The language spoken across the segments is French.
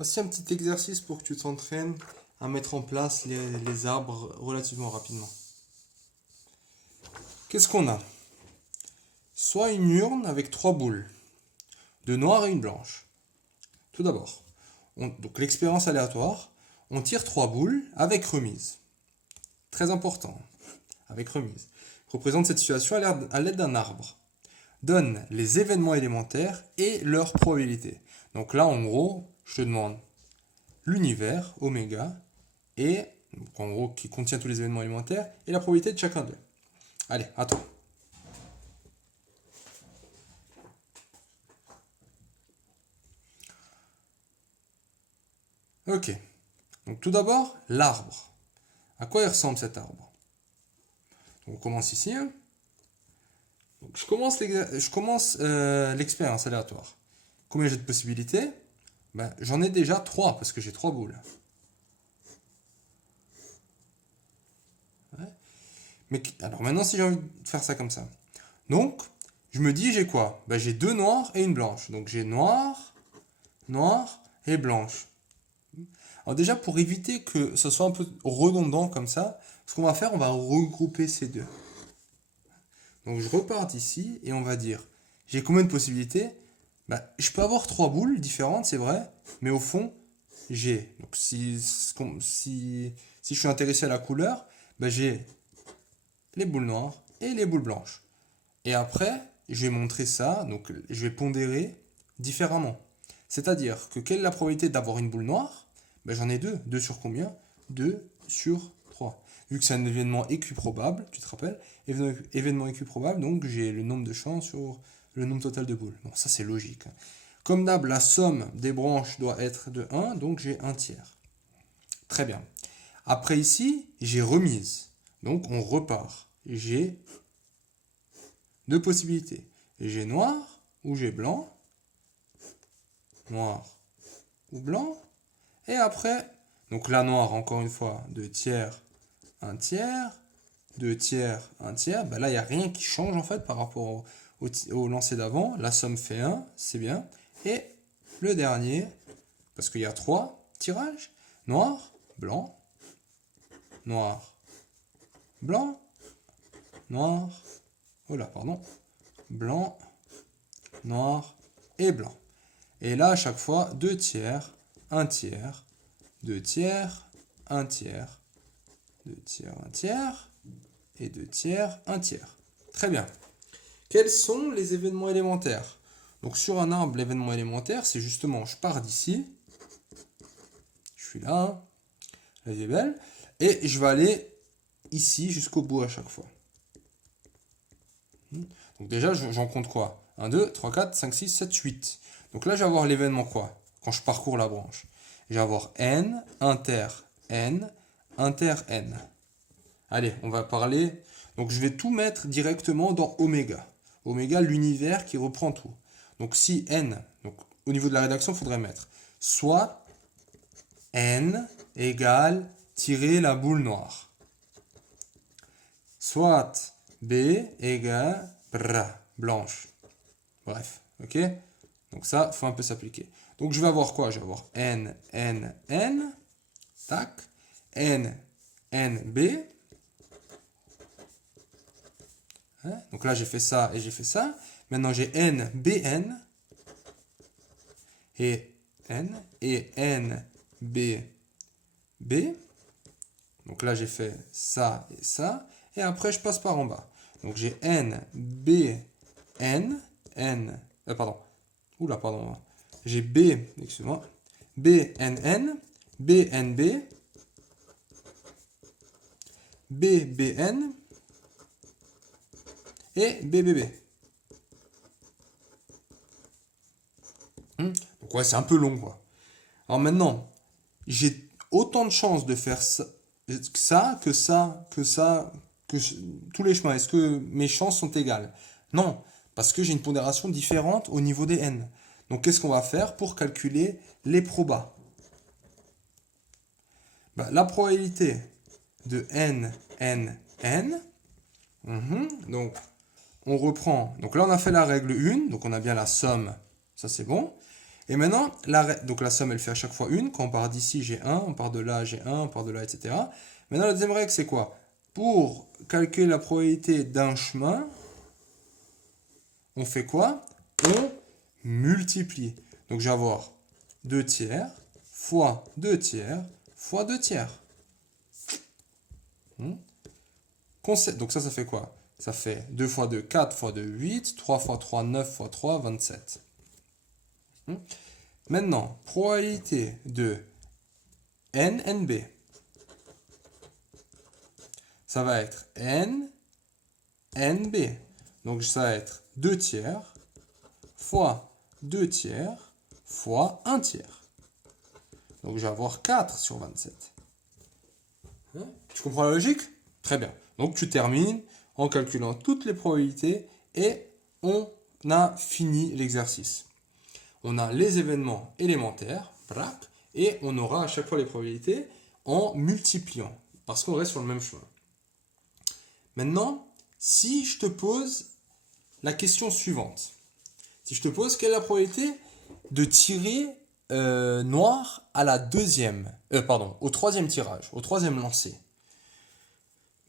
Voici un petit exercice pour que tu t'entraînes à mettre en place les arbres relativement rapidement. Qu'est-ce qu'on a? Soit une urne avec 3 boules, deux noires et une blanche. Tout d'abord, donc l'expérience aléatoire, on tire 3 boules avec remise. Très important, avec remise. Représente cette situation à l'aide d'un arbre. Donne les événements élémentaires et leur probabilité. Donc là, en gros, je te demande l'univers, oméga, et donc en gros qui contient tous les événements élémentaires, et la probabilité de chacun d'eux. Allez, à toi. Ok. Donc tout d'abord, l'arbre. À quoi il ressemble cet arbre? Donc, on commence ici. Donc, je commence l'expérience aléatoire. Combien j'ai de possibilités? J'en ai déjà 3 parce que j'ai 3 boules. Ouais. Mais alors maintenant, si j'ai envie de faire ça comme ça. Donc, je me dis, j'ai quoi? J'ai 2 noirs et une blanche. Donc j'ai noir, noir et blanche. Alors déjà, pour éviter que ce soit un peu redondant comme ça, ce qu'on va faire, on va regrouper ces deux. Donc je repars d'ici et on va dire, j'ai combien de possibilités? Je peux avoir 3 boules différentes, c'est vrai, mais au fond, j'ai. Donc si je suis intéressé à la couleur, j'ai les boules noires et les boules blanches. Et après, je vais montrer ça, donc je vais pondérer différemment. C'est-à-dire que quelle est la probabilité d'avoir une boule noire? J'en ai 2. 2 sur combien? 2 sur 3. Vu que c'est un événement équiprobable, tu te rappelles, événement équiprobable, donc j'ai le nombre de chances sur le nombre total de boules. Bon, ça c'est logique. Comme d'hab, la somme des branches doit être de 1, donc j'ai 1/3. Très bien. Après ici, j'ai remise. Donc on repart. J'ai 2 possibilités. J'ai noir ou j'ai blanc. Noir ou blanc. Et après, donc la noire, encore une fois, 2/3, 1/3, 2/3, 1/3. Là, il n'y a rien qui change en fait par rapport au lancer d'avant. La somme fait 1, c'est bien. Et le dernier, parce qu'il y a 3 tirages, noir, blanc, noir, blanc, noir, blanc, noir et blanc. Et là, à chaque fois, 2/3, 1/3, 2/3, 1/3, 2/3, 1/3, et 2/3, 1/3. Très bien. Quels sont les événements élémentaires? Donc sur un arbre, l'événement élémentaire, c'est justement, je pars d'ici, je suis là, la vie est belle, et je vais aller ici jusqu'au bout à chaque fois. Donc déjà, j'en compte quoi? 1, 2, 3, 4, 5, 6, 7, 8. Donc là, je vais avoir l'événement quoi? Quand je parcours la branche. Je vais avoir n, inter n, inter n. Allez, on va parler. Donc je vais tout mettre directement dans oméga. Oméga, l'univers qui reprend tout. Donc si n, donc au niveau de la rédaction, il faudrait mettre soit n égale tirer la boule noire. Soit b égale blanche. Bref, ok? Donc ça, il faut un peu s'appliquer. Donc je vais avoir quoi? Je vais avoir n, n, n, tac, n, n, b. Donc là, j'ai fait ça et j'ai fait ça. Maintenant, j'ai n, b, n. Et n, b, b. Donc là, j'ai fait ça et ça. Et après, je passe par en bas. Donc j'ai n, b, n, n. Pardon. Oula, pardon. J'ai b, excusez-moi. b, n, n. b, n, b. b, b, n. Et BBB. Donc ouais, c'est un peu long quoi. Alors maintenant, j'ai autant de chances de faire ça, que tous les chemins. Est-ce que mes chances sont égales? Non, parce que j'ai une pondération différente au niveau des n. Donc qu'est-ce qu'on va faire pour calculer les probas? La probabilité de n, n, n. Donc on reprend. Donc là, on a fait la règle 1, donc on a bien la somme, ça c'est bon. Et maintenant, donc la somme, elle fait à chaque fois 1. Quand on part d'ici, j'ai 1. On part de là, j'ai 1. On part de là, etc. Maintenant, la deuxième règle, c'est quoi? Pour calculer la probabilité d'un chemin, on fait quoi? On multiplie. Donc, je vais avoir 2 tiers fois 2 tiers fois 2 tiers. Donc ça fait quoi? Ça fait 2 fois 2, 4 fois 2, 8. 3 fois 3, 9 fois 3, 27. Maintenant, probabilité de NNB. Ça va être NNB. Donc ça va être 2 tiers fois 2 tiers fois 1 tiers. Donc je vais avoir 4 sur 27. Tu comprends la logique? Très bien. Donc tu termines en calculant toutes les probabilités et on a fini l'exercice. On a les événements élémentaires, et on aura à chaque fois les probabilités en multipliant, parce qu'on reste sur le même chemin. Maintenant, si je te pose la question suivante, si je te pose quelle est la probabilité de tirer noir à la au troisième tirage, au troisième lancer.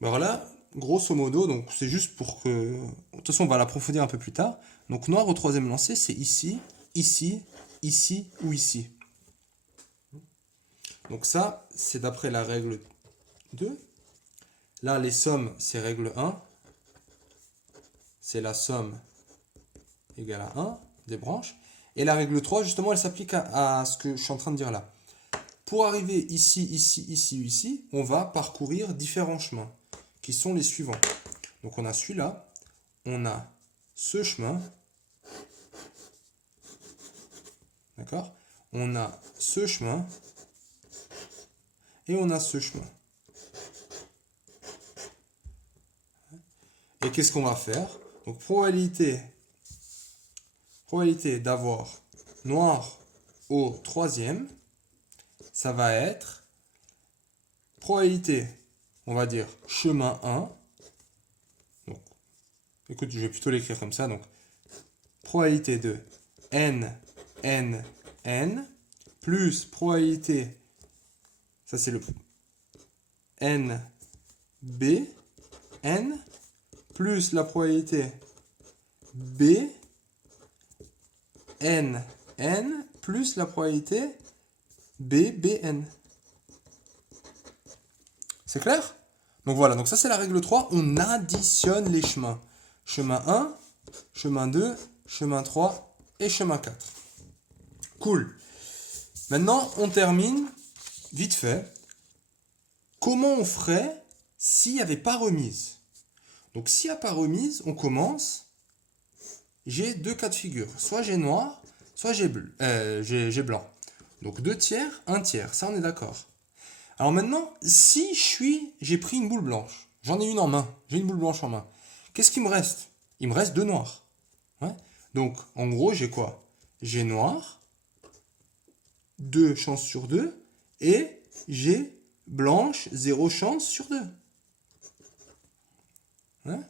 Ben voilà, grosso modo, donc c'est juste pour que... De toute façon, on va l'approfondir un peu plus tard. Donc noir au troisième lancer, c'est ici, ici, ici ou ici. Donc ça, c'est d'après la règle 2. Là, les sommes, c'est règle 1. C'est la somme égale à 1 des branches. Et la règle 3, justement, elle s'applique à ce que je suis en train de dire là. Pour arriver ici, ici, ici ou ici, on va parcourir différents chemins, qui sont les suivants. Donc on a celui-là, on a ce chemin, d'accord? On a ce chemin, et on a ce chemin. Et qu'est-ce qu'on va faire? Donc probabilité d'avoir noir au troisième, ça va être probabilité, on va dire chemin 1. Donc, écoute, je vais plutôt l'écrire comme ça. Donc, probabilité de n, n, n, plus probabilité, ça c'est le n, b, n, plus la probabilité b, n, n, plus la probabilité b, b, n. C'est clair? Donc voilà, donc ça c'est la règle 3, on additionne les chemins. Chemin 1, chemin 2, chemin 3 et chemin 4. Cool. Maintenant, on termine, vite fait, comment on ferait s'il n'y avait pas remise? Donc s'il n'y a pas remise, on commence, j'ai deux cas de figure. Soit j'ai noir, soit j'ai blanc. Donc 2 tiers, 1 tiers, ça on est d'accord. Alors maintenant, si j'ai pris une boule blanche, j'en ai une en main, j'ai une boule blanche en main, qu'est-ce qu'il me reste? Il me reste 2 noirs. Ouais. Donc en gros, j'ai quoi? J'ai noir, 2 chances sur 2, et j'ai blanche, 0 chance sur 2. Ouais.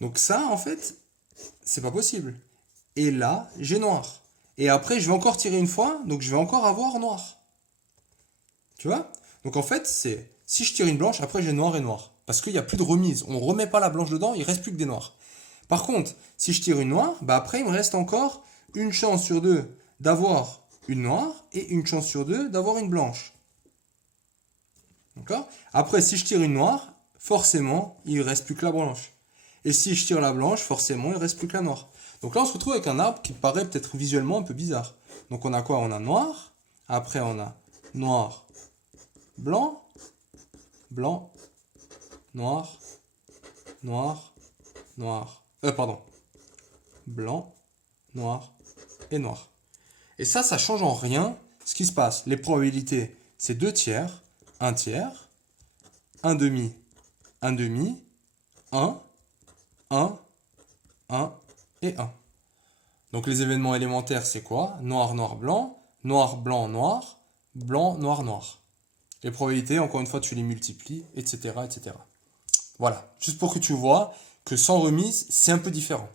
Donc ça, en fait, c'est pas possible. Et là, j'ai noir. Et après, je vais encore tirer une fois, donc je vais encore avoir noir. Tu vois? Donc en fait, si je tire une blanche, après j'ai noir et noir. Parce qu'il n'y a plus de remise. On ne remet pas la blanche dedans, il ne reste plus que des noirs. Par contre, si je tire une noire, bah après il me reste encore une chance sur 2 d'avoir une noire et une chance sur 2 d'avoir une blanche. D'accord? Après, si je tire une noire, forcément, il ne reste plus que la blanche. Et si je tire la blanche, forcément, il ne reste plus que la noire. Donc là, on se retrouve avec un arbre qui paraît peut-être visuellement un peu bizarre. Donc on a quoi? On a noir, après on a noir, blanc, blanc, noir, noir, noir. Blanc, noir et noir. Et ça change en rien ce qui se passe. Les probabilités, c'est 2 tiers, 1 tiers, 1 demi, 1 demi, 1, 1, 1 et 1. Donc les événements élémentaires, c'est quoi? Noir, noir, blanc, noir, blanc, noir, blanc, noir, noir. Les probabilités, encore une fois, tu les multiplies, etc., etc. Voilà, juste pour que tu vois que sans remise, c'est un peu différent.